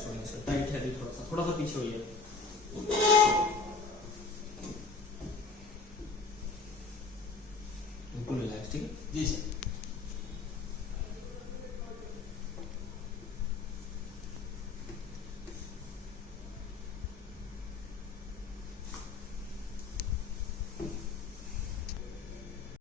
Relax छोड़ेंगे sir, tight है अभी थोड़ा सा पीछे होइए। बिल्कुल रिलैक्स, ठीक है जी सर।